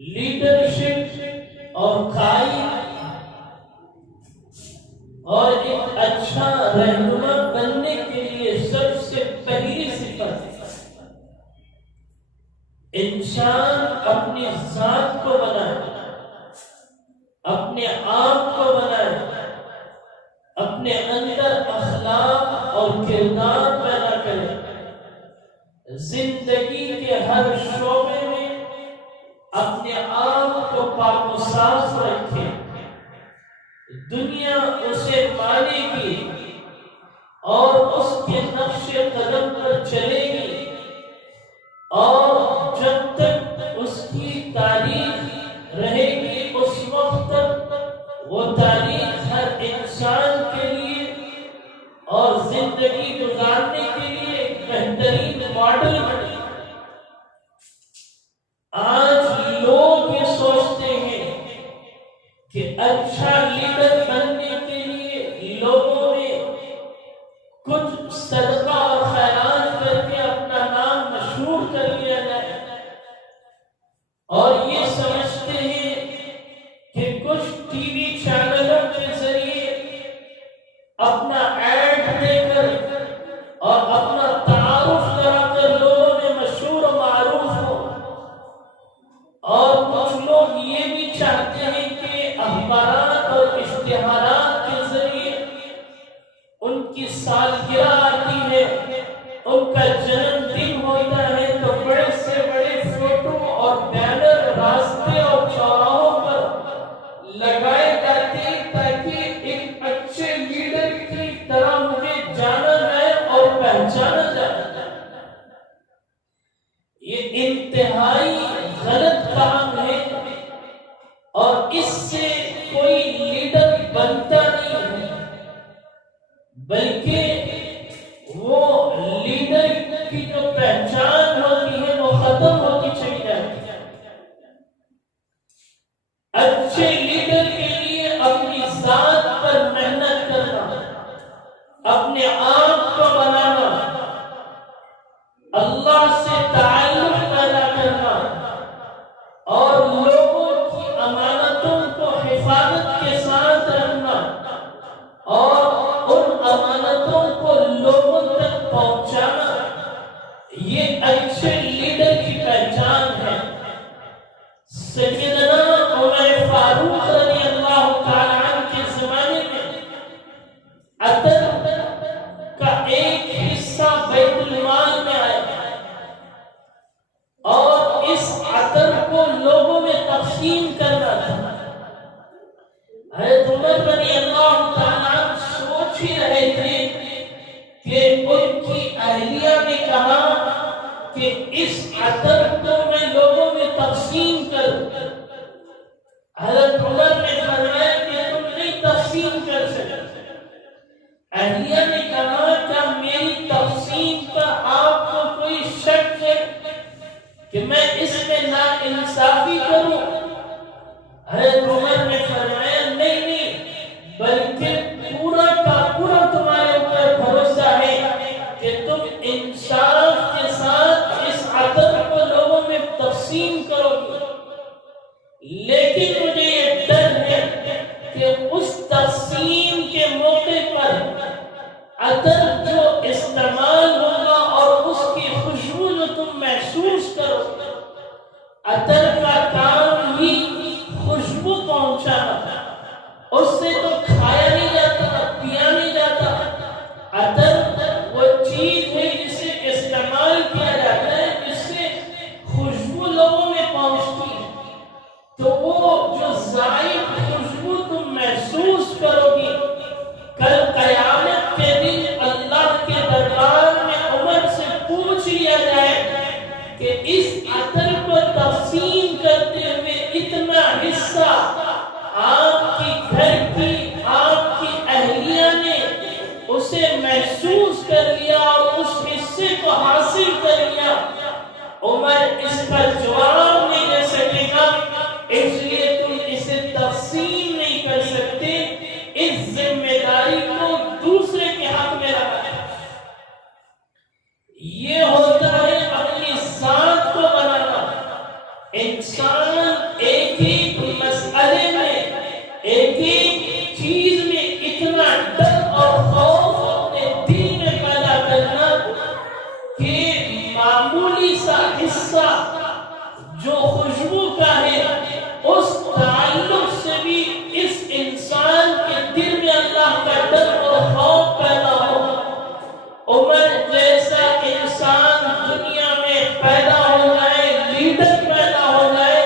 Leadership اور قائد اور ایک اچھا رہنما بننے کے لیے سب سے پہلی صفت انسان اپنی ذات کو بنائے، اپنے آپ کو بنائے، اپنے اندر اخلاق اور کردار پیدا کرے، زندگی کے ہر شعبے میں اپنے آپ کو پاک و صاف رکھے، دنیا اسے مانے گی اور اس کے نقش قدم پر چلے گی، اور جب تک اس کی تاریخ رہے گی اس وقت تک وہ تاریخ ہر انسان کے لیے اور زندگی گزارنے کے لیے ایک بہترین ماڈل بنے۔ آج لوگ یہ سوچتے ہیں کہ اچھا لیڈر بننے کے لیے لوگوں نے کچھ صدقہ اور خیرات کر کے اپنا نام مشہور کر لیا جائے، اور یہ سمجھتے ہیں کہ کچھ ٹی وی چینلوں کے ذریعے اپنا ایڈ دے کر اور اپنا تعارف کرا کر لوگوں میں مشہور و معروف ہو، اور کچھ لوگ یہ بھی چاہتے ہیں کہ اخبارات اور اشتہارات کے ذریعے ان کی سالگرہ آتی ہے، ان کا جنم دن ہوتا ہے تو بڑے سے بڑے فوٹو اور بینر راستے اور چوراہوں پر لگائے جاتے ہیں تاکہ ایک اچھے لیڈر کی طرح مجھے جانا جائے اور پہچانا جائے۔ یہ انتہائی غلط کام ہے اور اس سے کوئی لیڈر بنتا نہیں ہے، بلکہ وہ لیڈر کی جو پہچان ہوتی ہے وہ ختم ہوتی چلی جاتی ہے۔ اچھے لیڈر کے لیے اپنی ذات پر محنت کرنا، اپنے آپ کو بنانا، اللہ سے تعلق پیدا کرنا اور لوگوں کی امانتوں کو حفاظت کے ساتھ رکھنا اور ان امانتوں کو لوگوں تک پہنچانا، یہ اچھے لیڈر کی پہچان ہے۔ سیدنا عمر فاروق رضی اللہ تعالیٰ عنہ کے زمانے میں عطر کا ایک حصہ بیت المال میں آیا اور اس عطر کو لوگوں میں تقسیم کرنا تھا۔ حضرت عمر رضی اللہ تعالیٰ عنہ سوچ ہی رہے تھے کہ ان کی اہلیہ نے کہا کہ اس عطر کو میں لوگوں میں تقسیم کروں۔ حضرت عمر نے فرمایا کہ تم نہیں تقسیم کر سکتے۔ اہلیہ نے کہا کہ میری تقسیم پر آپ کو کوئی شک ہے کہ میں اس میں ناانصافی کروں؟ حضرت عمر نے فرمایا نہیں، بلکہ پورا کا پورا تمہارے اوپر بھروسہ ہے کہ تم انصاف کے ساتھ اس عطر کو لوگوں میں تقسیم کرو گے، لیکن مجھے یہ ڈر ہے کہ اس تقسیم کے موقع پر عطر جو استعمال ہوگا اور اس کی خوشبو جو تم محسوس کرو، عطر کا کام ہی خوشبو پہنچانا، اس سے تو کھایا نہیں جاتا، پیا نہیں جاتا۔ عطر وہ چیز ہے جسے استعمال کیا جاتا ہے، جس سے خوشبو لوگوں میں پہنچتی ہے، تو وہ جو زائد خوشبو تم محسوس کرو گی، کل قیامت کے دن اللہ کے دربار میں عمر سے پوچھ لیا جائے کہ اس عطر کو تقسیم کرتے ہوئے اتنا حصہ آپ کی گھر کی، آپ کی اہلیہ نے اسے محسوس کر لیا اور اس حصے کو حاصل کر لیا، عمر اس کا جواب نہیں دے سکے گا، اس لیے تم اسے تقسیم نہیں کر سکتے۔ اس ذمہ داری کو دوسرے کے حق میں رکھا۔ یہ ہوتا ہے اپنی ذات کو بنانا۔ انسان جو خوشبو کا ہے اس تعلق سے بھی اس انسان کے دل میں اللہ کا ڈر اور خوف پیدا ہو۔ عمر جیسا انسان دنیا میں پیدا ہو جائے، لیڈر پیدا ہو جائے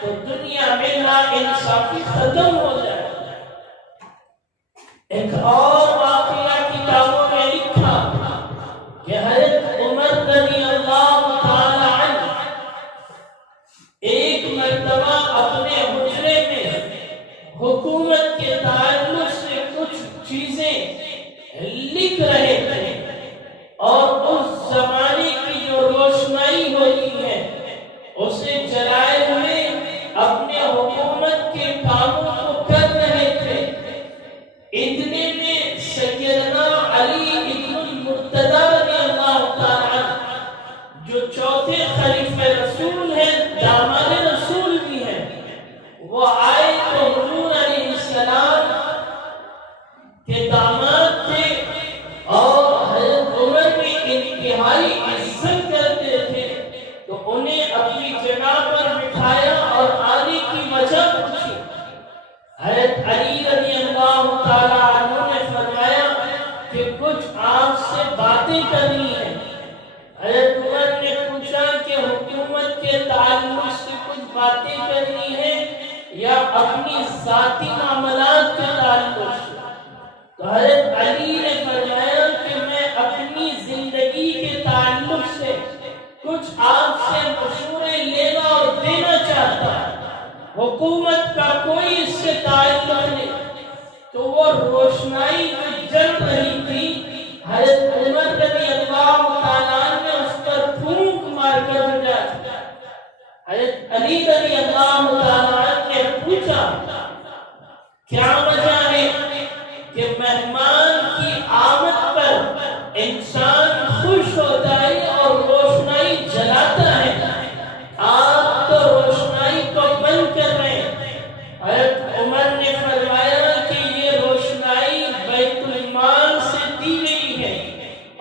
تو دنیا میں ناانصافی ختم ہو جائے۔ ایک اور واقعہ کتابوں میں لکھا کہ حضرت عمر رضی اللہ تعالی عنہ ایک مرتبہ اپنے حجرے میں حکومت کے تعلق سے کچھ چیزیں لکھ رہے تھے، اور اس زمانے کی جو روشنائی ہوتی ہے اسے جلائے ہوئے اپنے حکومت کے کاموں کو کر رہے تھے۔ اتنے میں سیدنا علی ابن المرتضی رضی اللہ تعالی عنہ جو چوتھے خلیفہ رسول ہیں، داماد رسول بھی ہیں، وہ آئے تو حضور علیہ السلام کے داماد تھے اور حضرت عمر کی انتہائی عزت کرتے تھے، تو انہیں اپنی جگہ پر بٹھایا اور آنے کی وجہ پوچھی۔ حضرت علی رضی اللہ تعالی عنہ نے فرمایا کہ کچھ آپ سے باتیں کرنی ہیں۔ حضرت عمر نے پوچھا کہ حکومت کے تعلق سے کچھ باتیں کرنی ہیں یا اپنی ذاتی معاملات کے تعلق سے؟ تو حضرت علی نے فرمایا کہ میں اپنی زندگی کے تعلق سے کچھ آپ سے مشورے لینا اور دینا چاہتا ہوں۔ حکومت کا کوئی اس سے تعلق نہیں۔ تو وہ روشنائی جو جل رہی تھی، حضرت عمر رضی اللہ تعالیٰ نے اس پر پھونک مار کر بجھا دیا۔ حضرت علی رضی اللہ تعالیٰ نے پوچھا کیا وجہ ہے کہ مہمان کی آمد پر انسان خوش ہوتا ہے اور روشنائی جلاتا ہے، آپ تو روشنائی کو بند کر رہے ہیں؟ حضرت عمر نے فرمایا کہ یہ روشنائی بیت المال سے دی گئی ہے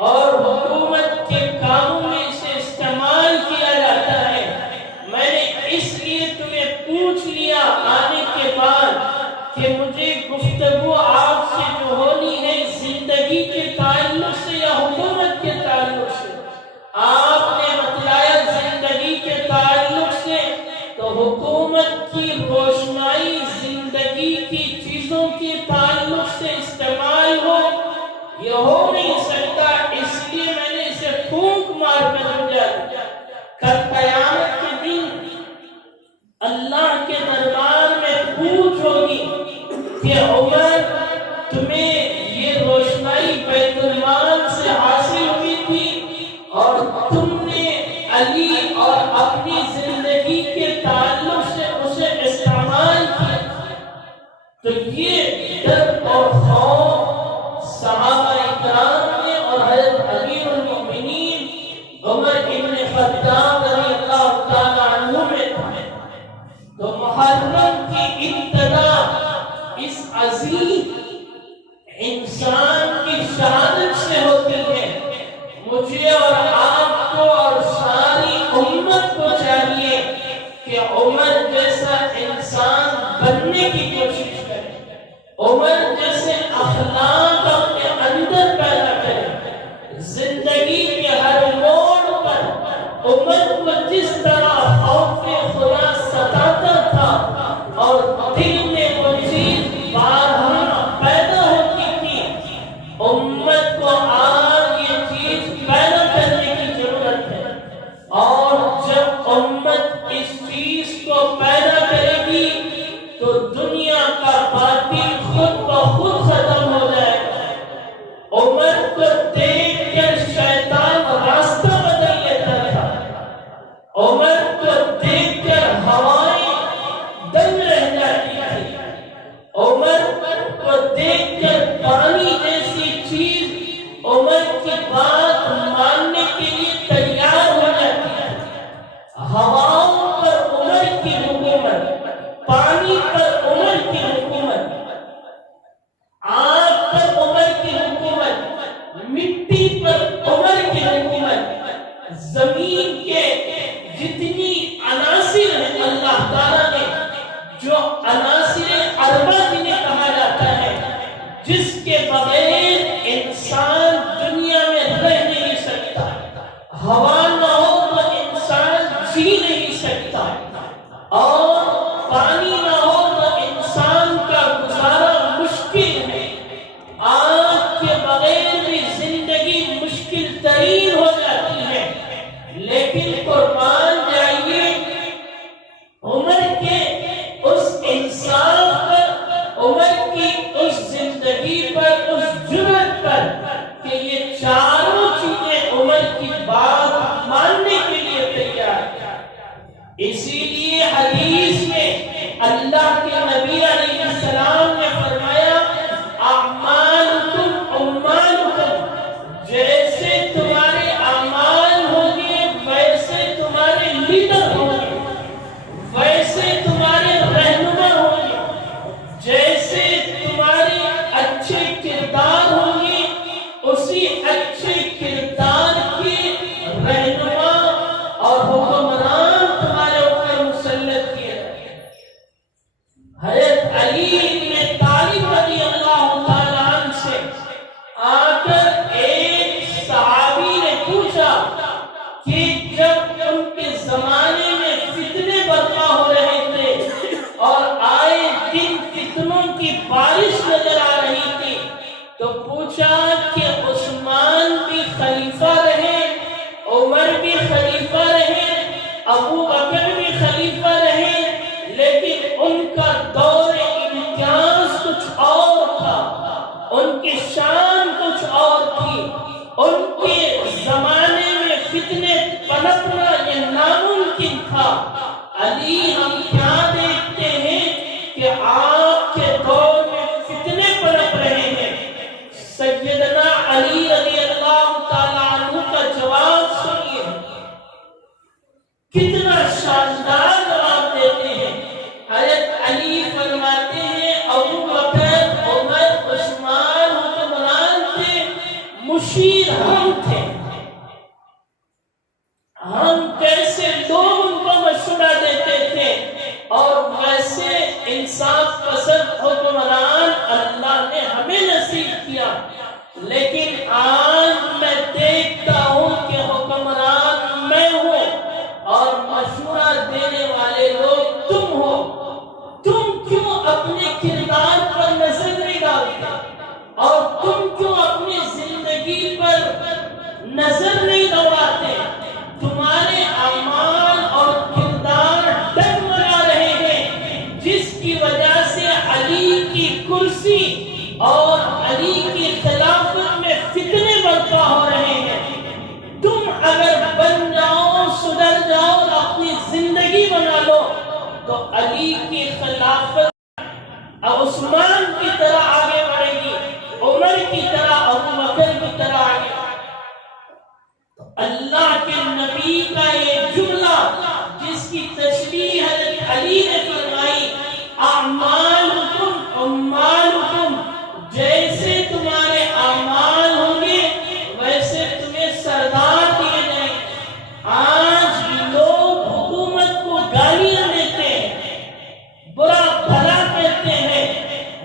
اور حکومت کے کاموں میں اسے استعمال کیا جاتا ہے۔ میں نے اس لیے تمہیں پوچھ لیا آنے کے بعد کہ مجھے گفتگو آپ سے جو ہونی ہے زندگی کے تعلق سے یا حکومت کے تعلق سے؟ آپ نے بتلایا زندگی کے تعلق سے، تو حکومت کی روشنائی زندگی کی چیزوں کے تعلق سے استعمال ہو یہ ہو نہیں سکتا، اس لیے میں نے اسے پھونک مار کر بجھا دیا۔ کل قیامت کے دن اللہ کے دربار میں پوچھ ہوگی کہ عمر تمہیں یہ روشنائی بیت المال سے حاصل ہوئی تھی اور تم نے علی اور اپنی زندگی کے تعلق سے اسے استعمال کیا۔ تو یہ ڈر اور خوف صحابہ اکرام نے اور حضرت امیر المؤمنین عمر ابن خطاب رضی اللہ تعالی عنہ میں تھا۔ تو محرم کی ابتدا اس عظیم انسان کی شہادت سے ہوتی ہے۔ مجھے اور آپ کو اور ساری امت کو چاہیے کہ عمر جیسا انسان بننے کی کوشش کرے، عمر جیسے اخلاق اپنے اندر پیدا کرے، زندگی کے ہر موڑ پر عمر کو جس طرح خوف خدا ستاتا تھا اور دل میں وہ چیز بارہا پیدا ہوتی تھی، امت کو آج یہ چیز پیدا کرنے کی ضرورت ہے۔ اور جب امت اس چیز کو پیدا کرے گی تو دنیا کا باطل خود بخود ختم ہو جائے گا۔ عمر کو دیکھ کر شیطان راستہ بدل لیتا تھا، عمر کو دیکھ کر ہوائیں دم رہ جاتی تھی، عمر کو دیکھ کر پانی جیسی چیز عمر کی بات ماننے کے لیے تیار ہو جاتی ہے۔ ہواؤں پر عمر کی حکومت اور پانی نہ ہو تو انسان کا گزارا مشکل ہے، آگ کے بغیر بھی زندگی مشکل ترین ہو جاتی ہے، لیکن قربان جائیے عمر کے اس انسان پر، عمر کی اس زندگی پر، اس جرأت پر کہ یہ چاروں چیزیں عمر کی بات ماننے کے لیے تیار ہے۔ اسی لیے حدیث میں اللہ کے نبی علیہ السلام نے فرمایا اعمالکم عمالکم، جیسے تمہارے اعمال ہوں گے ویسے تمہارے لیڈر ہوں گے، ویسے تمہارے رہنما ہوں گے، جیسے تمہارے اچھے کردار ہوں گے اسی اچھے کردار کے رہنما اور حکمران تمہارے اوپر مسلط کیے جائیں گے۔ حضرت علی بن طالب رضی اللہ تعالیٰ عنہ سے آ کر ایک صحابی نے پوچھا کہ جب ان کے زمانے میں فتنے برپا ہو رہے تھے اور آئے دن فتنوں کی بارش نظر آ رہی تھی، تو پوچھا کہ عثمان بھی خلیفہ رہے، عمر بھی خلیفہ رہے، ابو بکر بھی خلیفہ رہے، لیکن ان کا دور امتیاز کچھ اور تھا، ان کی شان کچھ اور تھی، ان کے زمانے میں فتنے پنپنا یہ ناممکن تھا۔ علی ہم کیا دیکھتے ہیں کہ آپ کے دور میں فتنے پنپ رہے ہیں۔ سیدنا علی رضی اللہ تعالیٰ عنہ کا جواب سنیے، کتنا شاندار جواب دیتے ہیں۔ حضرت علی فرماتے ہیں ابو بکر، عمر، عثمان حکمران تھے، مشیر ہم تھے، ہم کیسے لوگ ان کو مشورہ دیتے تھے، اور ویسے انصاف پسند حکمران اللہ نے ہمیں نصیب کیا۔ لیکن آج میں دیکھتا ہوں کہ حکمران میں ہوں اور مشورہ دینے والے لوگ تم ہو۔ تم کیوں اپنے کردار پر نظر نہیں ڈالتے اور تم کیوں اپنی زندگی پر نظر نہیں دوڑاتے؟ تمہارے اعمال اور کردار ڈگمگا رہے ہیں، جس کی وجہ سے علی کی کرسی اور علی کی خلافت میں فتنے برپا ہو رہے ہیں۔ تم اگر بن جاؤ، سدھر جاؤ اور اپنی زندگی بنا لو تو علی کی خلافت عثمان کی طرح آگے بڑھے گی، عمر کی طرح، ابو بکر کی طرح آگے۔ اللہ کے نبی کا یہ جملہ جس کی تشریح حضرت علی نے فرمائی اعمالکم عمالکم، جیسے تمہارے اعمال ہوں گے ویسے تمہیں سردار دیے جائیں گے۔ آج لوگ حکومت کو گالیاں دیتے ہیں، برا بھلا کہتے ہیں،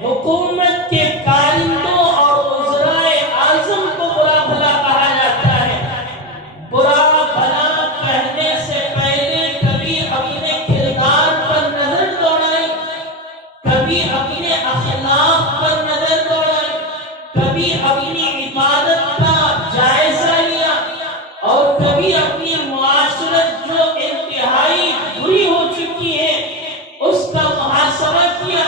حکومت کے کارندوں اور وزرائے اعظم کو برا بھلا کہا جاتا ہے۔ برا بھلا کہنے سے پہلے کبھی اپنے کردار پر نظر دوڑائی، کبھی اپنے اخلاق پر نظر دوڑائی، کبھی اپنی عبادت کا جائزہ لیا، اور کبھی اپنی معاشرت جو انتہائی بری ہو چکی ہے اس کا محاسبہ کیا۔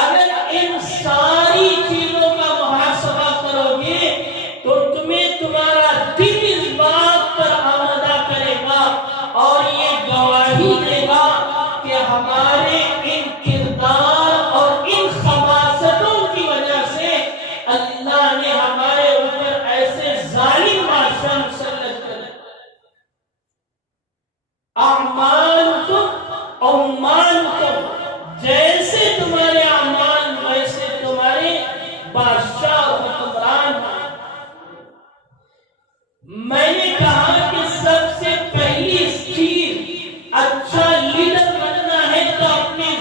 اگر ان ساری چیزوں کا محاسبہ کرو گے تو تمہیں تمہارا دل اس بات پر آمادہ کرے گا اور یہ گواہی دے گا کہ ہمارے ان کردار اور ان خباثتوں کی وجہ سے اللہ نے ہمارے اوپر ایسے ظالم بادشاہ مسلط کر دیا۔ اعمالکم عمالکم، جیسے تمہارے اعمال ویسے تمہارے بادشاہ اور حکمران ہیں۔ میں نے کہا کہ سب سے پہلی چیز اچھا لیڈر بننا ہے تو اپنی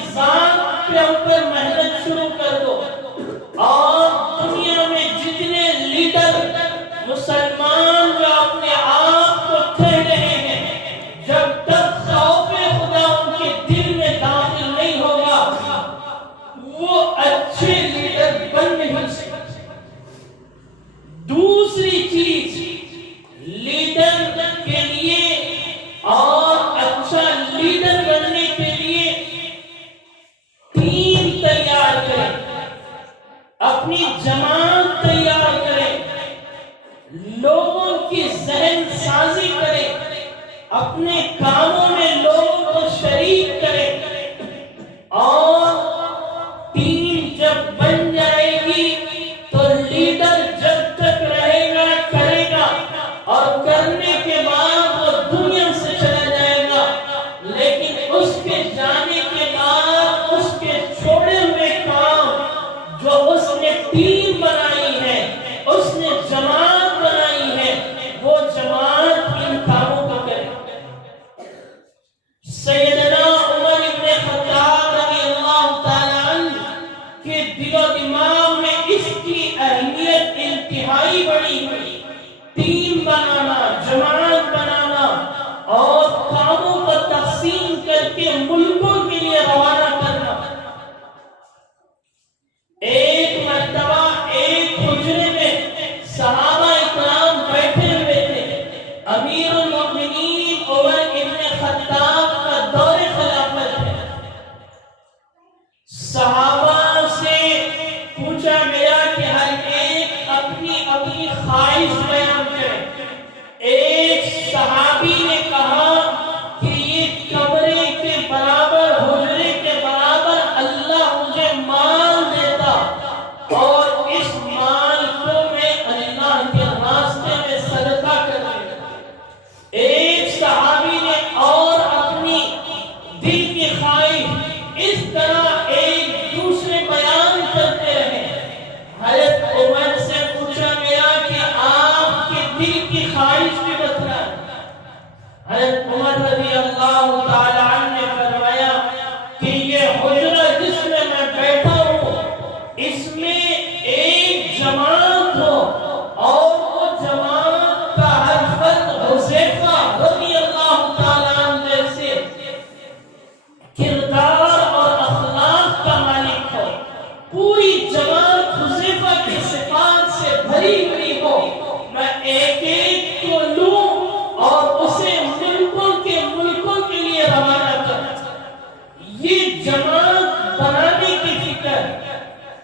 جماعت بنانے کی فکر،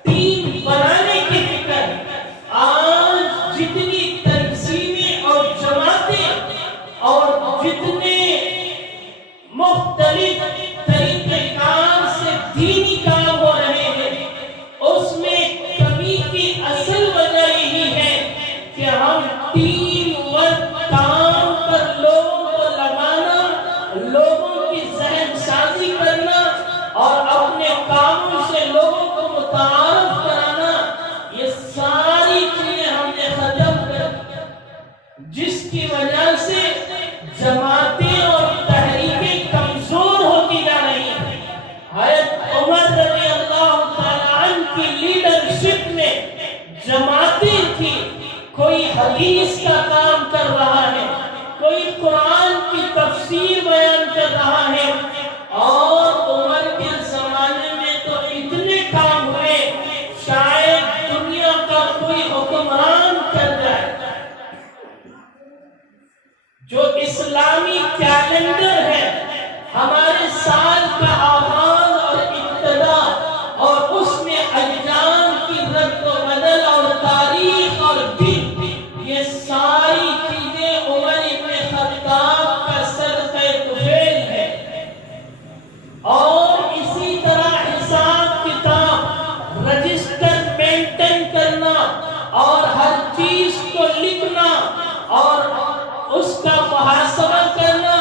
ٹیم بنانے کی فکر، آج جتنی تنظیمیں اور جماعتیں اور جتنے مختلف طریقے کار سے دینی کام ہو رہے ہیں، اس میں کمی کی اصل وجہ یہی ہے کہ ہم ٹیم ورک کام پر لوگوں کو لگانا، لوگوں کی ذہن سازی کرنا اور اپنے کاموں سے لوگوں کو متعارف کرانا، یہ ساری چیزیں ہم نے ختم کر دی، جس کی وجہ سے جماعتیں اور تحریکیں کمزور ہوتی جا رہی ہیں۔ حضرت عمر رضی اللہ تعالیٰ عنہ کی لیڈرشپ میں جماعتیں تھی، کوئی حدیث کا کام کر رہا ہے، کوئی قرآن کی تفسیر بیان کر رہا ہے، اور عمر کے زمانے میں تو اتنے کام ہوئے شاید دنیا کا کوئی حکمران کر جائے۔ جو اسلامی کیلنڈر ہے، ہمارے سال کا آغاز اور ابتدا، اور اس میں ایام کی رد و بدل اور تاریخ اور دن، یہ ساری چیزیں عمر ابن خطاب کا صدقہ طفیل ہے۔ اور اسی طرح حساب کتاب، رجسٹر مینٹین کرنا اور ہر چیز کو لکھنا اور اس کا محاسبہ کرنا،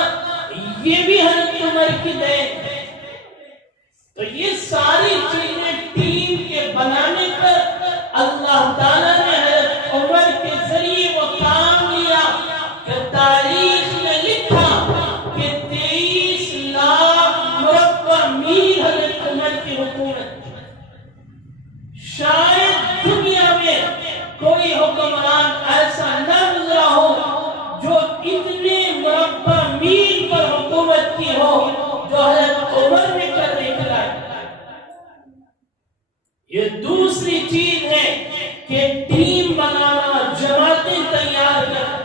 یہ بھی حضرت عمر کی دین ہے۔ تو یہ ساری چیزیں ٹیم کے بنانے پر اللہ تعالیٰ نے حضرت عمر کے ذریعے وہ کام لیا کہ تاریخ میں لکھا کہ 23 لاکھ مربع میل حضرت عمر کی حکومت۔ شاید دنیا میں کوئی حکمران ایسا نہ گزرا ہو جو اتنے مربع میل پر حکومت کی ہو جو حضرت عمر نے کر دکھلائی۔ یہ دوسری چیز ہے کہ ٹیم بنانا، جماعتیں تیار کرنا،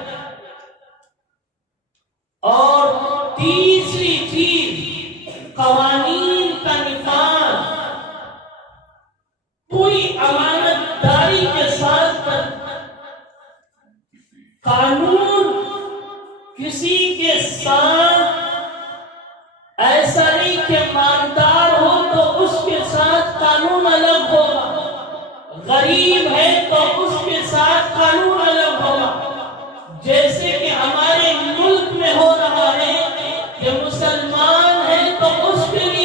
اور تیسری چیز قوانین کا نفاذ، پوری امانت داری کے ساتھ کرنا۔ قانون کسی کے ساتھ ایسا نہیں کہ مالدار ہو تو اس کے ساتھ قانون الگ ہوگا، غریب ہے تو اس کے ساتھ قانون الگ ہوگا۔ جیسے کہ ہمارے ملک میں ہو رہا ہے کہ مسلمان ہے تو اس کے لیے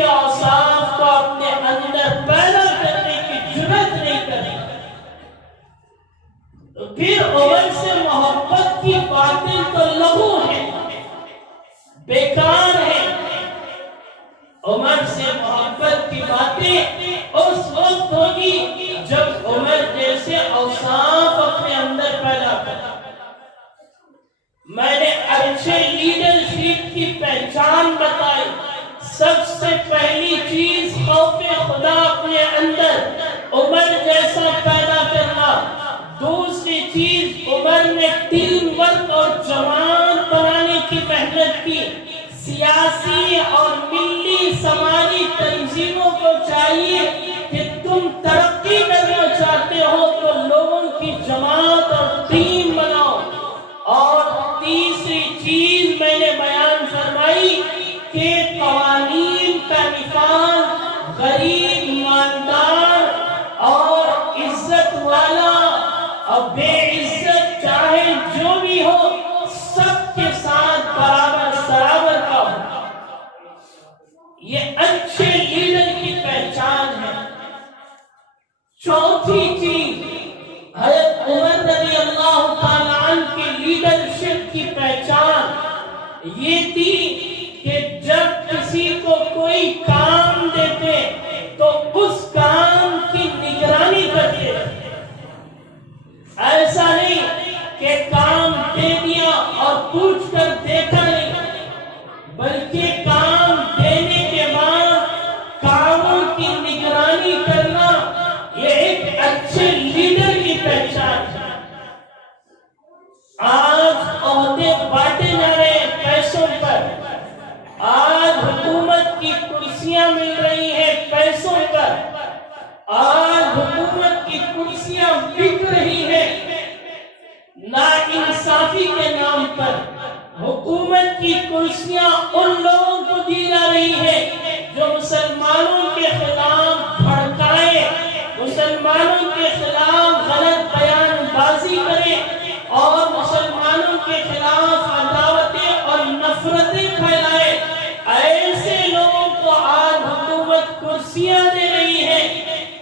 کے اوصاف کو اپنے اندر پیدا کرنے کی جرات نہیں کرتی، تو پھر عمر سے محبت کی باتیں تو لغو ہیں، بیکار ہیں۔ عمر سے محبت کی باتیں اس وقت ہوگی جب عمر جیسے اوصاف اپنے اندر پیدا کرتا۔ میں نے اچھے لیڈرشپ کی پہچان بتائی۔ سب سے پہلی چیز خوف خدا اپنے اندر عمر جیسا پیدا کرنا۔ دوسری چیز عمر نے ٹیم ورک اور جماعت بنانے کی محنت کی۔ سیاسی اور ملی سماجی تنظیموں کو چاہیے کہ تم ترقی کرنا چاہتے ہو تو لوگوں کی جماعت اور ٹیم بناؤ۔ اور تیسری چیز میں نے بیان فرمائی کہ قوانین کا نفاذ غریب، ایماندار اور عزت والا اور بے عزت چاہے جو بھی ہو سب کے ساتھ برابر سرابر کا ہو۔ یہ اچھے لیڈر کی پہچان ہے۔ چوتھی چیز حضرت عمر رضی اللہ تعالیٰ عنہ کی لیڈرشپ کی پہچان یہ تھی کہ جب کسی کو کوئی کام دیتے تو اس کام کی نگرانی کرتے۔ ایسا نہیں کہ کام دے دیا اور پوچھ کر دیکھا نہیں، بلکہ کام دینے کے بعد کاموں کی نگرانی کرنا یہ ایک اچھے لیڈر کی پہچان ہے۔ آج عہدے بانٹے جا رہے ہیں پیسوں پر، آج حکومت کی کرسیاں مل رہی ہیں پیسوں پر، آج حکومت کی کرسیاں بک رہی ہیں ناانصافی کے نام پر۔ حکومت کی کرسیاں ان لوگوں کو دی جا رہی ہیں جو مسلمانوں کے خلاف بھڑکائے، مسلمانوں کے خلاف غلط بیان بازی کرے اور مسلمانوں کے خلاف عداوتیں اور نفرتیں پھیلائے۔ ایسے لوگوں کو آج حکومت کرسیاں دے رہی ہے۔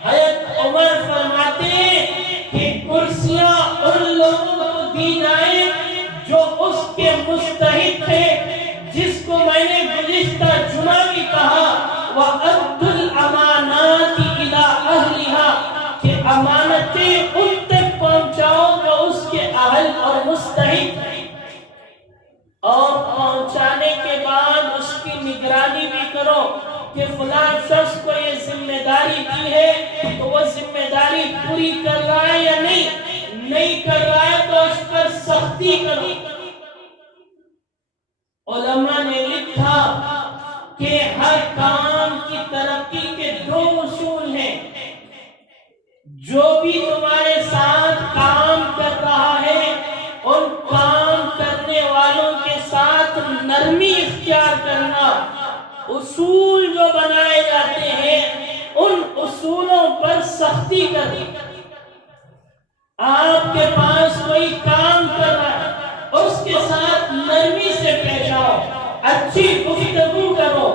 حضرت عمر فرماتے ہیں کہ کرسیاں ان لوگوں کو دی جائیں جو اس کے مستحق تھے، جس کو میں نے گزشتہ جمعہ بھی کہا وَأَدُّ الْأَمَانَاتِ إِلَىٰ أَهْلِهَا، کہ امانتیں ان تک پہنچاؤ جو اس کے اہل اور مستحق ہیں، اور پہنچانے کے بعد اس کی نگرانی بھی کرو کہ فلاں شخص کو یہ ذمہ داری دی ہے تو وہ ذمہ داری پوری کر رہا ہے یا نہیں کر رہا ہے تو اس پر سختی کرو۔ علماء نے لکھا کہ ہر کام کی ترقی کے دو اصول ہیں۔ جو بھی تمہارے ساتھ کام کر رہا ہے ان کام کرنے والوں کے ساتھ نرمی اختیار کرنا۔ اصول جو بنائے جاتے ہیں ان اصولوں پر سختی کرنا۔ آپ کے پاس کوئی کام کر رہا ہے اس کے ساتھ نرمی سے پیش آؤ، اچھی گفتگو کرو،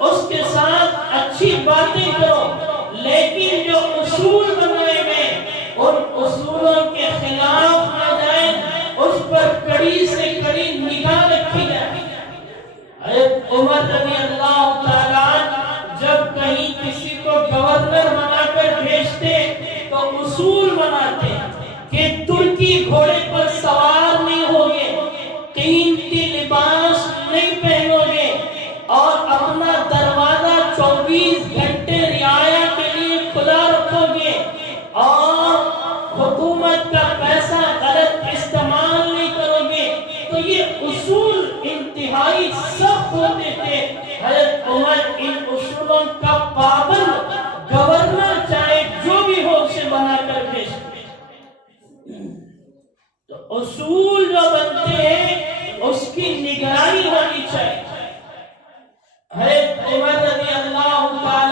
اس کے ساتھ اچھی باتیں کرو، لیکن جو اصول بنائے گئے ان اصولوں کے خلاف نہ جائیں، اس پر کڑی سے کڑی نگاہ رکھی جائے۔ حضرت عمر رضی اللہ تعالیٰ جب کہیں کسی کو گورنر بنا کر بھیجتے تو اصول بناتے کہ ترکی گھوڑے پر سوار نہیں ہوگے، قیمتی لباس نہیں پہنو گے اور اپنا دروازہ 24 گھنٹے رعایا کے لیے کھلا رکھو گے اور حکومت کا پیسہ غلط استعمال نہیں کرو گے۔ تو یہ اصول انتہائی سخت ہوتے تھے۔ حضرت عمر ان اصولوں کا پابند گورنر چاہے جو بھی ہو اسے بنا کر بھیجتے۔ تو اصول جو بنتے ہیں اس کی نگرانی ہونی چاہیے۔ حضرت عمر رضی اللہ تعالی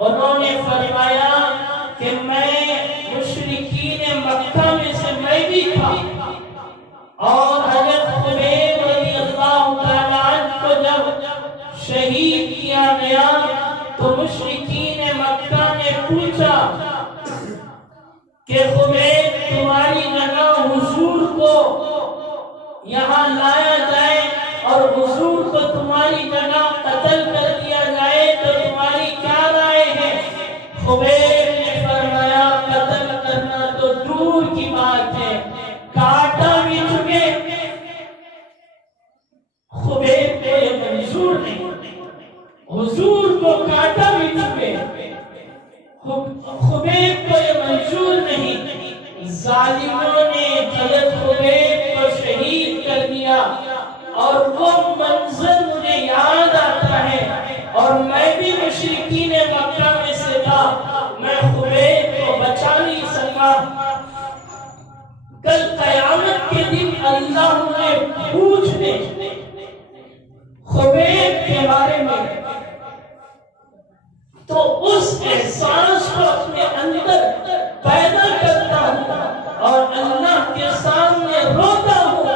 انہوں نے فرمایا کہ میں مشرکین مکہ میں سے میں بھی تھا، اور حضرت خبیب رضی اللہ تعالیٰ عنہ کو جب شہید کیا گیا تو مشرکین مکہ نے پوچھا کہ خبیب تمہاری جگہ حضور کو یہاں لایا جائے اور حضور کو تمہاری جگہ قتل کر دیا جائے تو تمہاری کیا رائے ہے؟ خبیب نے فرمایا قتل کرنا تو دور کی بات ہے، کاٹا بھی چکے خبیب کو یہ منظور نہیں، حضور کو کاٹا بھی چکے خبیب کو یہ منظور نہیں۔ ظالموں نے حضرت خبیب کو شہید کر دیا، اور وہ منظر مجھے یاد آتا ہے، اور میں بھی مشرکین مکہ میں سے تھا، میں خبیب کو بچا نہیں سکا۔ کل قیامت کے دن اللہ نے پوچھنے خبیب کے بارے میں، تو اس احساس کو اپنے اندر پیدا کرتا ہوں اور اللہ کے سامنے روتا ہوں،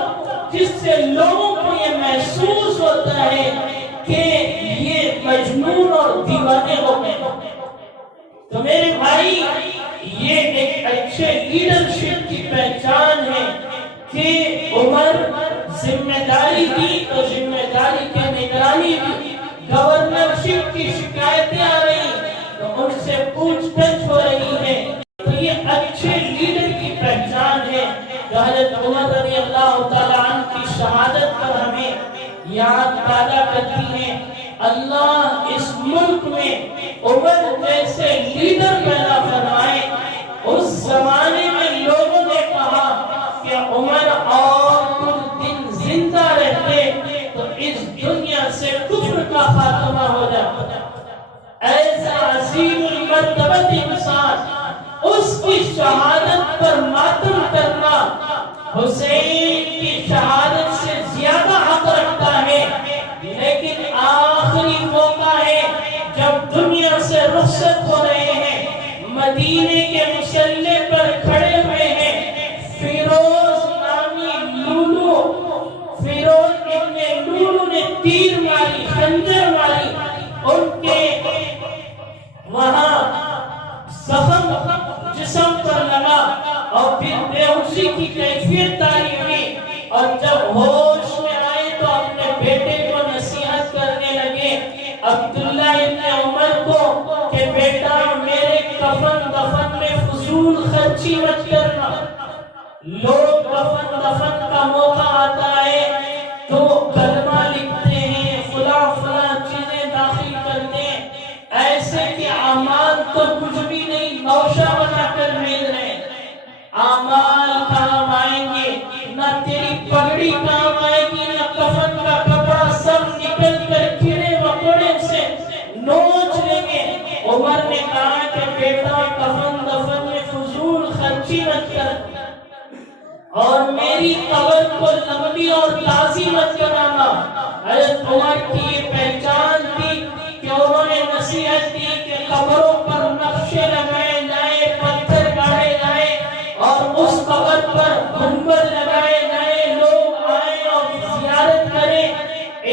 جس سے لوگوں کو یہ محسوس ہوتا ہے کہ یہ مجنون اور دیوانے ہو گئے۔ تو میرے بھائی، یہ ایک اچھے لیڈرشپ کی پہچان ہے کہ عمر ذمہ داری دی تو ذمہ داری کی نگرانی بھی، گورنرشپ کی شکایتیں آ رہی تو ان سے پوچھ گچھ ہو رہی ہے، تو یہ اچھے لیڈر کی پہچان ہے جو حضرت عمر رضی اللہ تعالیٰ عنہ کی شہادت پر ہمیں یاد تازہ کرتی ہے۔ اللہ اس ملک میں عمر جیسے لیڈر پیدا فرمائے۔ اس زمانے میں لوگوں نے کہا کہ عمر اور کچھ دن زندہ رہتے تو اس دنیا سے کفر کا خاتمہ ہو جاتا۔ ایسا عظیم المرتبت انسان، اس کی شہادت پر ماتم کرنا حسین کی شہادت سے زیادہ حق رکھتا ہے، لیکن آخری موقع ہے جب دنیا سے رخصت ہو رہے ہیں، مدینے کے مسلح پر کھڑے ہوئے ہیں، فیروز نامی لولو، فیروز ابن لولو نے تیر ماری، خنجر ماری، ان کے وہاں زخم جسم پر لگا اور پھر بے ہوشی کی کیفیت تاری ہوئی، اور جب ہوش میں آئے تو اپنے بیٹے کو نصیحت کرنے لگے، عبداللہ ابن عمر کو، کہ بیٹا میرے کفن دفن میں فضول خرچی مت کرنا، لوگ کفن دفن کا موقع آتا ہے تو کلمہ لکھتے ہیں، فلاں فلاں چیزیں داخل کرتے ہیں، ایسے کہ اعمال تو کچھ بھی نہیں، نوشہ بنا کر مل رہے ہیں۔ اعمال کام آئیں گے، نہ تیری پگڑی کام آئے گی، نہ کفن کا کپڑا، سب نکل کر کیڑے مکوڑے سے نوچ لیں گے۔ عمر نے کہا کہ بیٹا کفن دفن میں فضول خرچی مت کر، اور میری قبر کو لمبی اور تازی مت کرانا۔ حضرت عمر کی یہ پہچان تھی کہ انہوں نے نصیحت دی کہ قبروں پر نقشے لگائے جائیں، پتھر گاڑے جائیں، اور اس قبر پر گنبد لگائے جائیں، لوگ آئیں اور زیارت کریں،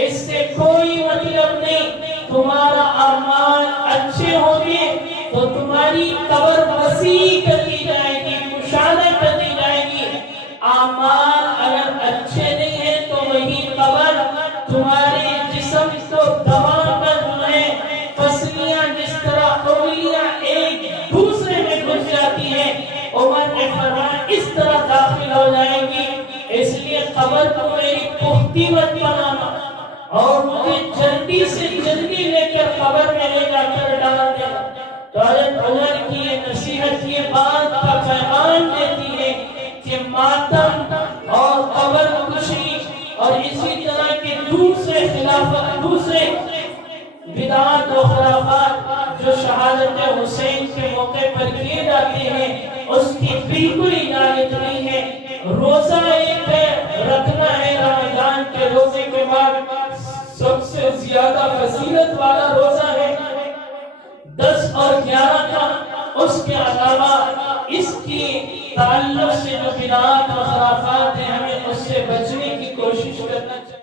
اس سے کوئی مطلب نہیں۔ تمہارا اعمال اچھے ہوں گے تو تمہاری قبر وسیع کر دی جائے گی، کشادہ کر دی جائے گی۔ اعمال اگر اچھے نہیں ہیں تو وہی قبر تمہارے جسم کو دبا کر پسلیاں جس طرح انگلیاں ایک دوسرے میں گھس جاتی ہیں، عمر نے فرمایا اس طرح داخل ہو جائیں گی، اس لیے قبر کو میری پختی مت بنانا، اور مجھے جلدی سے جلدی لے کر قبر میں لے جا کر ڈال دینا۔ تو حضرت عمر کی یہ نصیحت یہ بات کا پیغام دیتی ہے کہ ماتم اور قبر کشی اور اسی طرح کے دوسرے خلافت، دوسرے بدعات و خرافات جو شہادت حسین کے موقع پر کیے جاتے ہیں، اس کی بالکل اجازت نہیں ہے۔ روزہ ایک ہے، رکھنا ہے رمضان کے روزے کے بعد سب سے زیادہ فضیلت والا روزہ ہے، اس کی تعلق سے جو بدعات و خرافات ہیں ہمیں اس سے بچنے